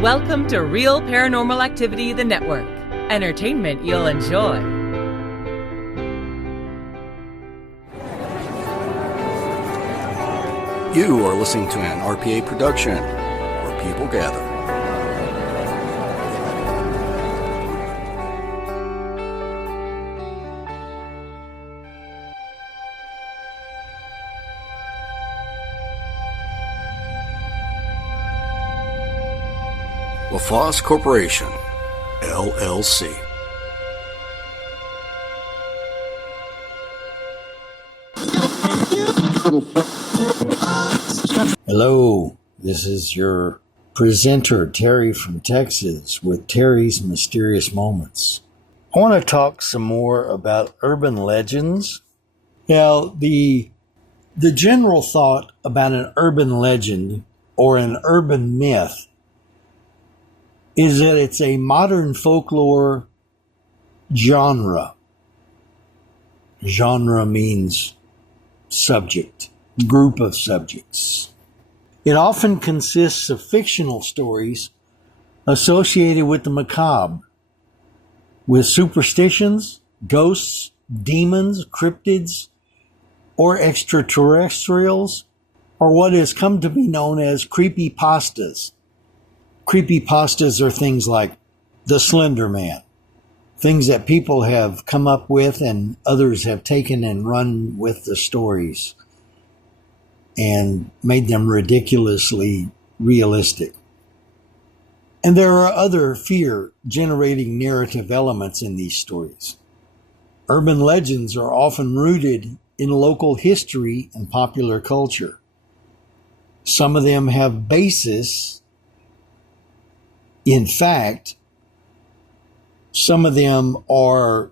Welcome to Real Paranormal Activity, the network. Entertainment you'll enjoy. You are listening to an RPA production, where people gather. LaFosse Corporation, LLC. Hello, this is your presenter, Terry from Texas, with Terry's Mysterious Moments. I want to talk some more about urban legends. Now, the general thought about an urban legend or an urban myth is that it's a modern folklore genre. Genre means subject, group of subjects. It often consists of fictional stories associated with the macabre, with superstitions, ghosts, demons, cryptids, or extraterrestrials, or what has come to be known as creepypastas. Creepypastas are things like the Slender Man, things that people have come up with and others have taken and run with the stories and made them ridiculously realistic. And there are other fear-generating narrative elements in these stories. Urban legends are often rooted in local history and popular culture. Some of them have basis in fact. Some of them are,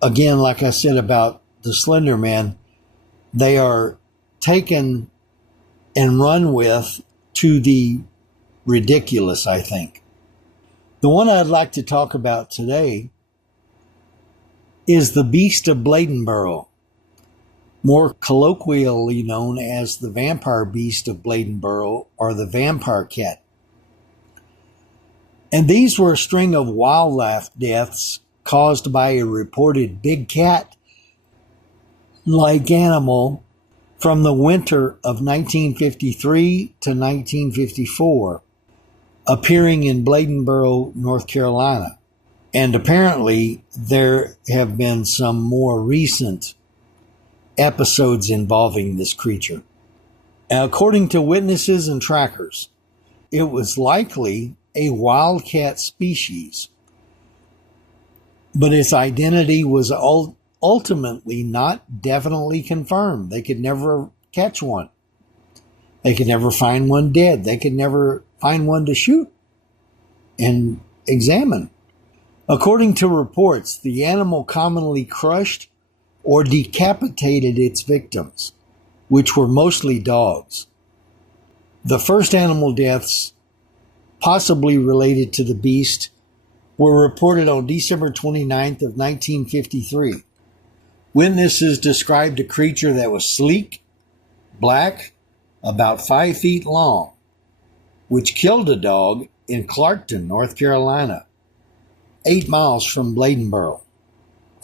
again, like I said about the Slender Man, they are taken and run with to the ridiculous, I think. The one I'd like to talk about today is the Beast of Bladenboro, more colloquially known as the Vampire Beast of Bladenboro or the Vampire Cat. And these were a string of wildlife deaths caused by a reported big cat-like animal from the winter of 1953 to 1954, appearing in Bladenboro, North Carolina. And apparently there have been some more recent episodes involving this creature. According to witnesses and trackers, it was likely a wildcat species, but its identity was ultimately not definitely confirmed. They could never catch one. They could never find one dead. They could never find one to shoot and examine. According to reports, the animal commonly crushed or decapitated its victims, which were mostly dogs. The first animal deaths possibly related to the beast were reported on December 29th of 1953. Witnesses described a creature that was sleek, black, about 5 feet long, which killed a dog in Clarkton, North Carolina, 8 miles from Bladenboro.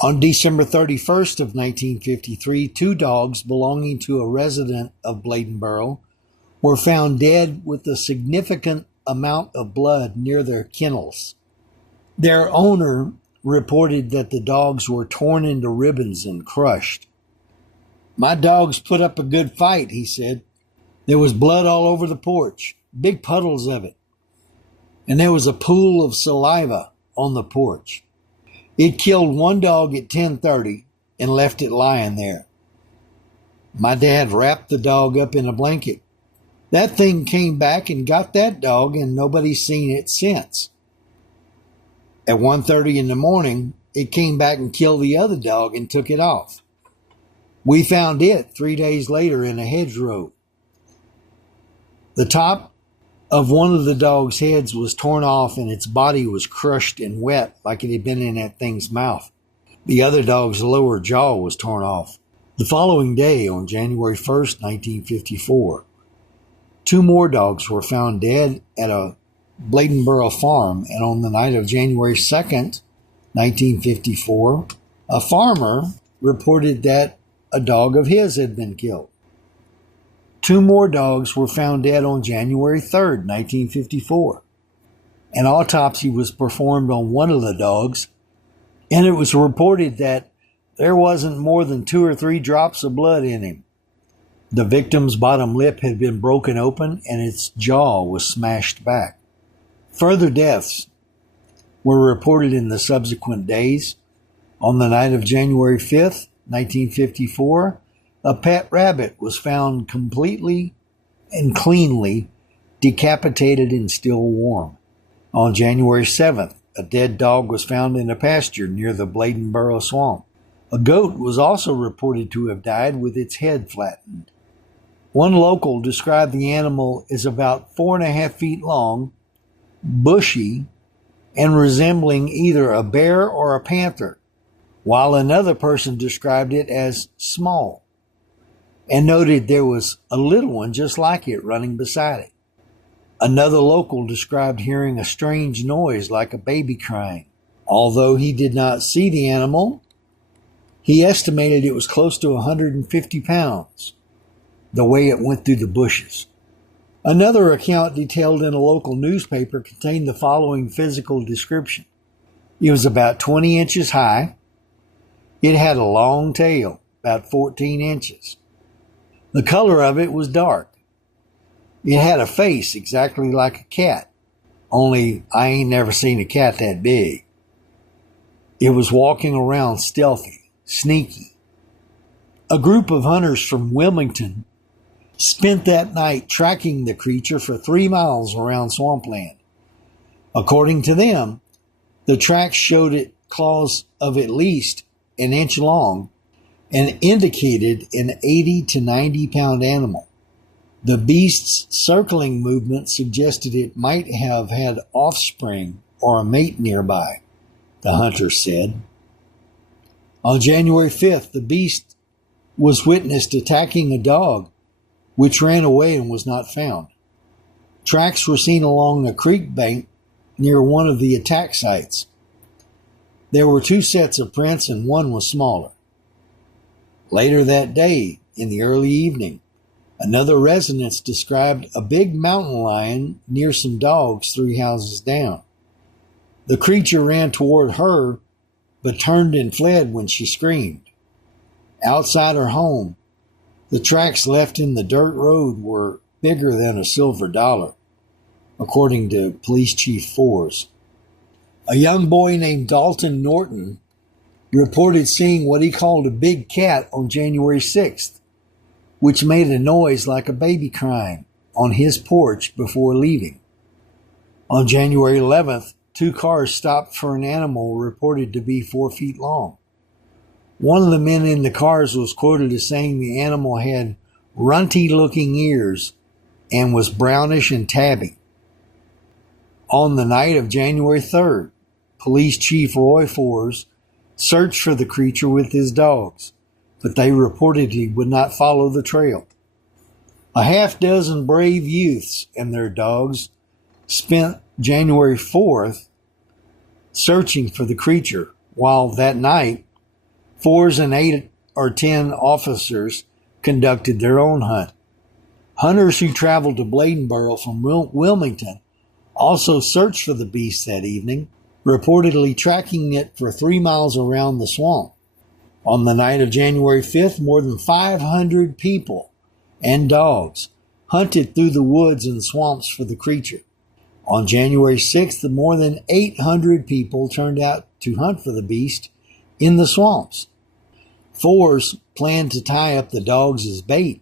On December 31st of 1953, 2 dogs belonging to a resident of Bladenboro were found dead with a significant amount of blood near their kennels. Their owner reported that the dogs were torn into ribbons and crushed. "My dogs put up a good fight," he said. "There was blood all over the porch, big puddles of it. And there was a pool of saliva on the porch. It killed one dog at 10:30 and left it lying there. My dad wrapped the dog up in a blanket. That thing came back and got that dog, and nobody's seen it since. At 1:30 in the morning, it came back and killed the other dog and took it off. We found it 3 days later in a hedgerow. The top of one of the dog's heads was torn off and its body was crushed and wet like it had been in that thing's mouth. The other dog's lower jaw was torn off. The following day, on January 1st, 1954, 2 more dogs were found dead at a Bladenboro farm, and on the night of January 2nd, 1954, a farmer reported that a dog of his had been killed. 2 more dogs were found dead on January 3rd, 1954. An autopsy was performed on one of the dogs, and it was reported that there wasn't more than 2 or 3 drops of blood in him. The victim's bottom lip had been broken open and its jaw was smashed back. Further deaths were reported in the subsequent days. On the night of January 5th, 1954, a pet rabbit was found completely and cleanly decapitated and still warm. On January 7th, a dead dog was found in a pasture near the Bladenboro swamp. A goat was also reported to have died with its head flattened. One local described the animal as about 4.5 feet long, bushy, and resembling either a bear or a panther, while another person described it as small and noted there was a little one just like it running beside it. Another local described hearing a strange noise like a baby crying. Although he did not see the animal, he estimated it was close to 150 pounds, the way it went through the bushes. Another account detailed in a local newspaper contained the following physical description. It was about 20 inches high. It had a long tail, about 14 inches. The color of it was dark. It had a face exactly like a cat, only I ain't never seen a cat that big. It was walking around stealthy, sneaky. A group of hunters from Wilmington spent that night tracking the creature for 3 miles around swampland. According to them, the tracks showed it claws of at least an inch long and indicated an 80 to 90 pound animal. The beast's circling movement suggested it might have had offspring or a mate nearby, the hunters said. On January 5th, the beast was witnessed attacking a dog, which ran away and was not found. Tracks were seen along a creek bank near one of the attack sites. There were 2 sets of prints and one was smaller. Later that day, in the early evening, another resident described a big mountain lion near some dogs 3 houses down. The creature ran toward her, but turned and fled when she screamed. Outside her home, the tracks left in the dirt road were bigger than a silver dollar, according to Police Chief Forbes. A young boy named Dalton Norton reported seeing what he called a big cat on January 6th, which made a noise like a baby crying on his porch before leaving. On January 11th, 2 cars stopped for an animal reported to be 4 feet long. One of the men in the cars was quoted as saying the animal had runty-looking ears and was brownish and tabby. On the night of January 3rd, Police Chief Roy Forbes searched for the creature with his dogs, but they reportedly would not follow the trail. A half-dozen brave youths and their dogs spent January 4th searching for the creature, while that night, 4 and 8 or 10 officers conducted their own hunt. Hunters who traveled to Bladenboro from Wilmington also searched for the beast that evening, reportedly tracking it for 3 miles around the swamp. On the night of January 5th, more than 500 people and dogs hunted through the woods and swamps for the creature. On January 6th, more than 800 people turned out to hunt for the beast in the swamps. Forbes planned to tie up the dogs as bait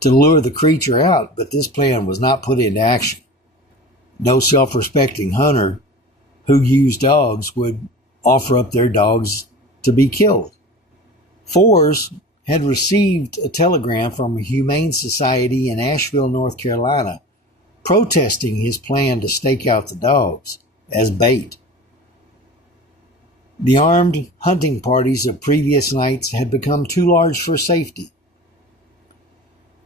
to lure the creature out, but this plan was not put into action. No self-respecting hunter who used dogs would offer up their dogs to be killed. Forbes had received a telegram from a humane society in Asheville, North Carolina, protesting his plan to stake out the dogs as bait. The armed hunting parties of previous nights had become too large for safety.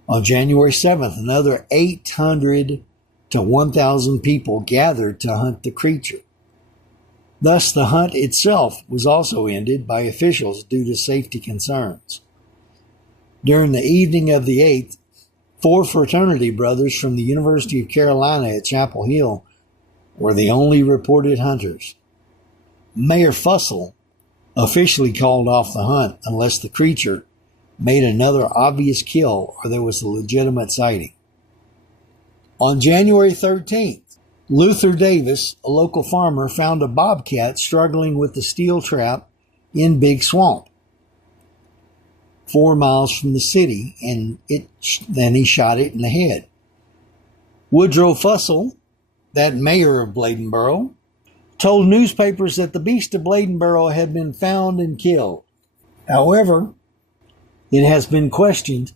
On January 7th, another 800 to 1,000 people gathered to hunt the creature. Thus, the hunt itself was also ended by officials due to safety concerns. During the evening of the 8th, 4 fraternity brothers from the University of Carolina at Chapel Hill were the only reported hunters. Mayor Fussell officially called off the hunt unless the creature made another obvious kill or there was a legitimate sighting. On January 13th, Luther Davis, a local farmer, found a bobcat struggling with the steel trap in Big Swamp, 4 miles from the city, and then he shot it in the head. Woodrow Fussell, that mayor of Bladenboro, told newspapers that the beast of Bladenboro had been found and killed. However, it has been questioned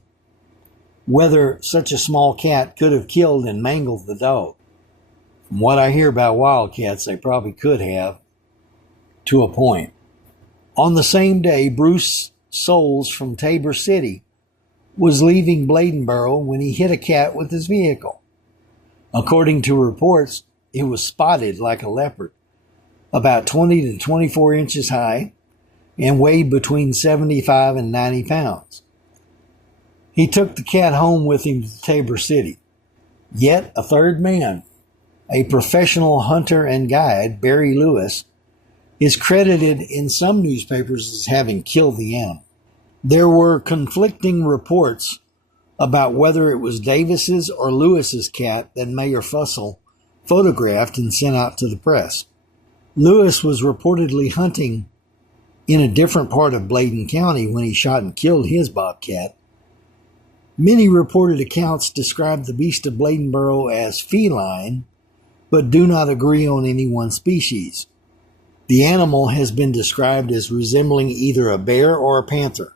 whether such a small cat could have killed and mangled the dog. From what I hear about wildcats, they probably could have, to a point. On the same day, Bruce Souls from Tabor City was leaving Bladenboro when he hit a cat with his vehicle. According to reports, it was spotted like a leopard, about 20 to 24 inches high, and weighed between 75 and 90 pounds. He took the cat home with him to Tabor City. Yet a third man, a professional hunter and guide, Barry Lewis, is credited in some newspapers as having killed the animal. There were conflicting reports about whether it was Davis's or Lewis's cat that Mayor Fussell photographed and sent out to the press. Lewis was reportedly hunting in a different part of Bladen County when he shot and killed his bobcat. Many reported accounts describe the beast of Bladenboro as feline, but do not agree on any one species. The animal has been described as resembling either a bear or a panther.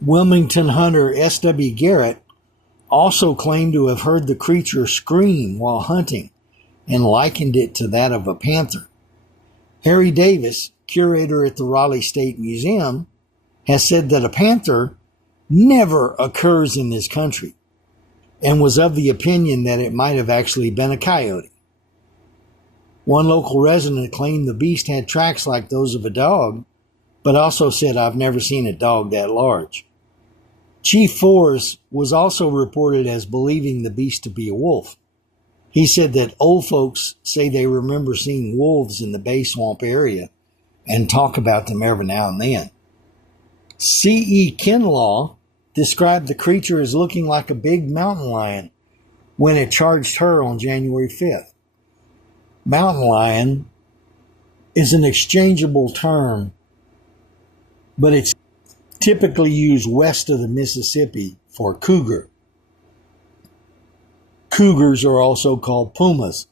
Wilmington hunter S.W. Garrett also claimed to have heard the creature scream while hunting and likened it to that of a panther. Harry Davis, curator at the Raleigh State Museum, has said that a panther never occurs in this country and was of the opinion that it might have actually been a coyote. One local resident claimed the beast had tracks like those of a dog, but also said, "I've never seen a dog that large." Chief Forrest was also reported as believing the beast to be a wolf. He said that old folks say they remember seeing wolves in the Bay Swamp area and talk about them every now and then. C.E. Kinlaw described the creature as looking like a big mountain lion when it charged her on January 5th. Mountain lion is an exchangeable term, but it's typically used west of the Mississippi for cougar. Cougars are also called pumas.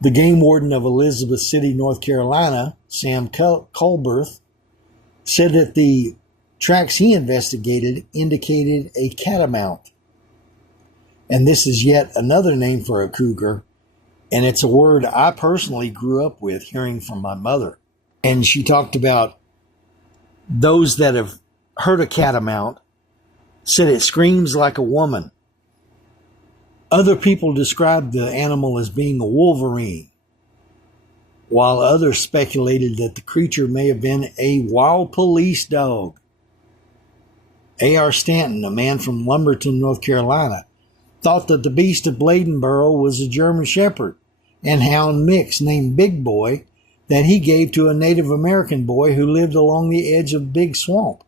The game warden of Elizabeth City, North Carolina, Sam Colberth, said that the tracks he investigated indicated a catamount. And this is yet another name for a cougar, and it's a word I personally grew up with hearing from my mother. And she talked about those that have heard a catamount said it screams like a woman. Other people described the animal as being a wolverine, while others speculated that the creature may have been a wild police dog. A.R. Stanton, a man from Lumberton, North Carolina, thought that the beast of Bladenboro was a German shepherd and hound mix named Big Boy that he gave to a Native American boy who lived along the edge of Big Swamp.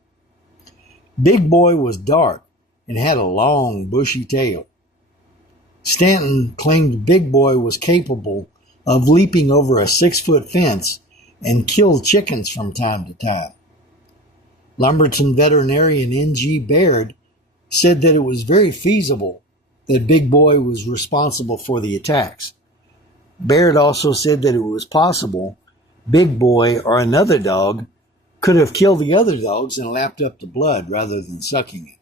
Big Boy was dark and had a long, bushy tail. Stanton claimed Big Boy was capable of leaping over a 6-foot fence and killed chickens from time to time. Lumberton veterinarian N.G. Baird said that it was very feasible that Big Boy was responsible for the attacks. Baird also said that it was possible Big Boy or another dog could have killed the other dogs and lapped up the blood rather than sucking it.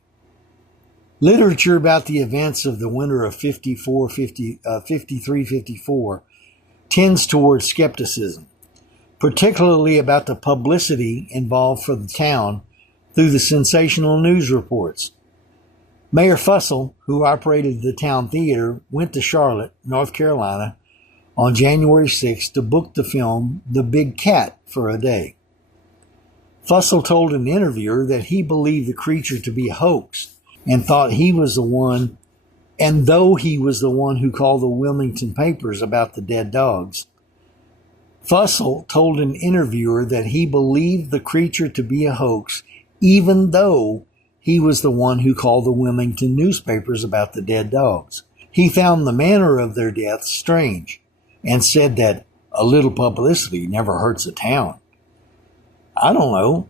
Literature about the events of the winter of 53-54 tends towards skepticism, particularly about the publicity involved for the town through the sensational news reports. Mayor Fussell, who operated the town theater, went to Charlotte, North Carolina, on January 6th to book the film The Big Cat for a day. Fussell told an interviewer that he believed the creature to be a hoax and thought he was the one, and though he was the one who called the Wilmington papers about the dead dogs, Fussell told an interviewer that he believed the creature to be a hoax, even though he was the one who called the Wilmington newspapers about the dead dogs. He found the manner of their deaths strange and said that a little publicity never hurts a town. I don't know.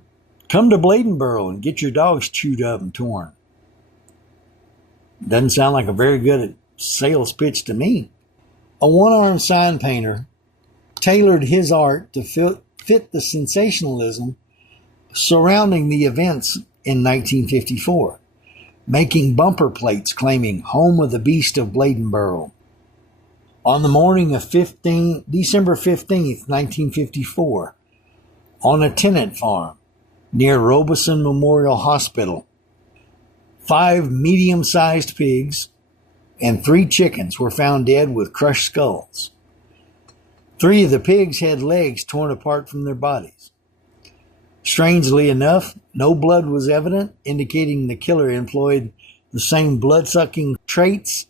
Come to Bladenboro and get your dogs chewed up and torn. Doesn't sound like a very good sales pitch to me. A one-armed sign painter tailored his art to fit the sensationalism surrounding the events in 1954, making bumper plates claiming home of the beast of Bladenboro. On the morning of December 15th, 1954, on a tenant farm near Robeson Memorial Hospital, 5 medium-sized pigs and 3 chickens were found dead with crushed skulls. 3 of the pigs had legs torn apart from their bodies. Strangely enough, no blood was evident, indicating the killer employed the same blood-sucking traits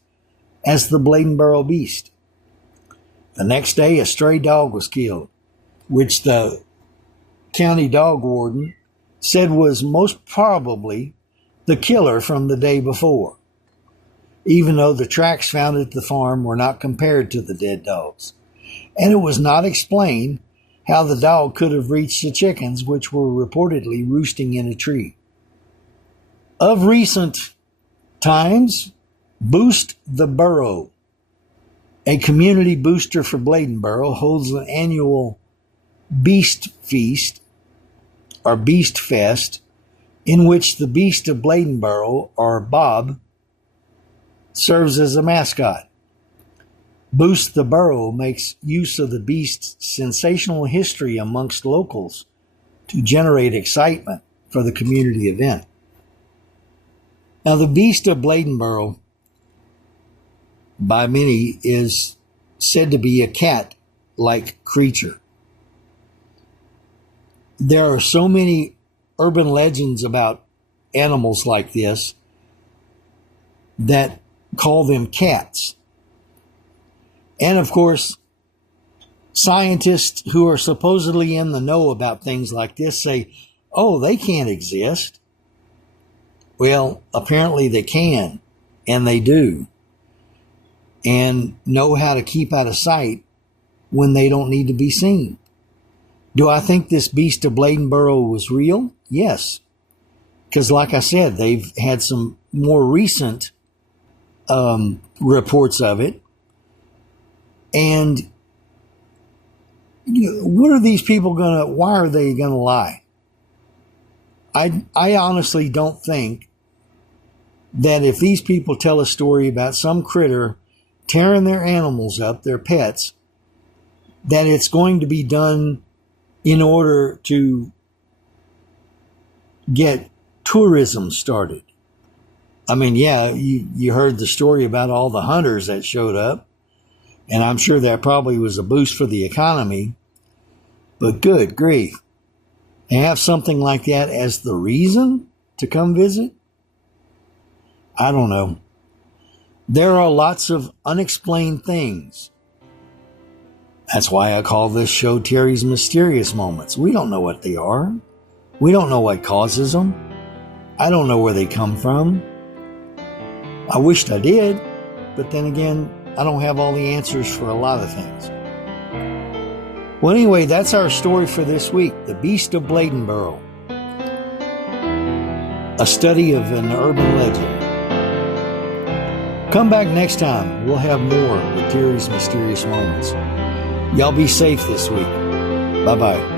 as the Bladenboro beast. The next day, a stray dog was killed, which the county dog warden said was most probably the killer from the day before, even though the tracks found at the farm were not compared to the dead dogs. And it was not explained how the dog could have reached the chickens, which were reportedly roosting in a tree. Of recent times, Boost the Burrow, a community booster for Bladenboro, holds an annual Beast Feast, or Beast Fest, in which the Beast of Bladenboro, or Bob, serves as a mascot. Boost the Burrow makes use of the beast's sensational history amongst locals to generate excitement for the community event. Now, the Beast of Bladenboro, by many, is said to be a cat-like creature. There are so many urban legends about animals like this that call them cats. And of course, scientists who are supposedly in the know about things like this say, oh, they can't exist. Well, apparently they can, and they do, and know how to keep out of sight when they don't need to be seen. Do I think this Beast of Bladenboro was real? Yes. Because like I said, they've had some more recent reports of it. And what are these people why are they going to lie? I honestly don't think that if these people tell a story about some critter tearing their animals up, their pets, that it's going to be done in order to get tourism started. I mean, yeah, you heard the story about all the hunters that showed up, and I'm sure that probably was a boost for the economy, but good grief. Have something like that as the reason to come visit? I don't know. There are lots of unexplained things. That's why I call this show Terry's Mysterious Moments. We don't know what they are. We don't know what causes them. I don't know where they come from. I wished I did, but then again, I don't have all the answers for a lot of things. Well, anyway, that's our story for this week, The Beast of Bladenboro, a study of an urban legend. Come back next time. We'll have more with Terry's Mysterious Moments. Y'all be safe this week. Bye-bye.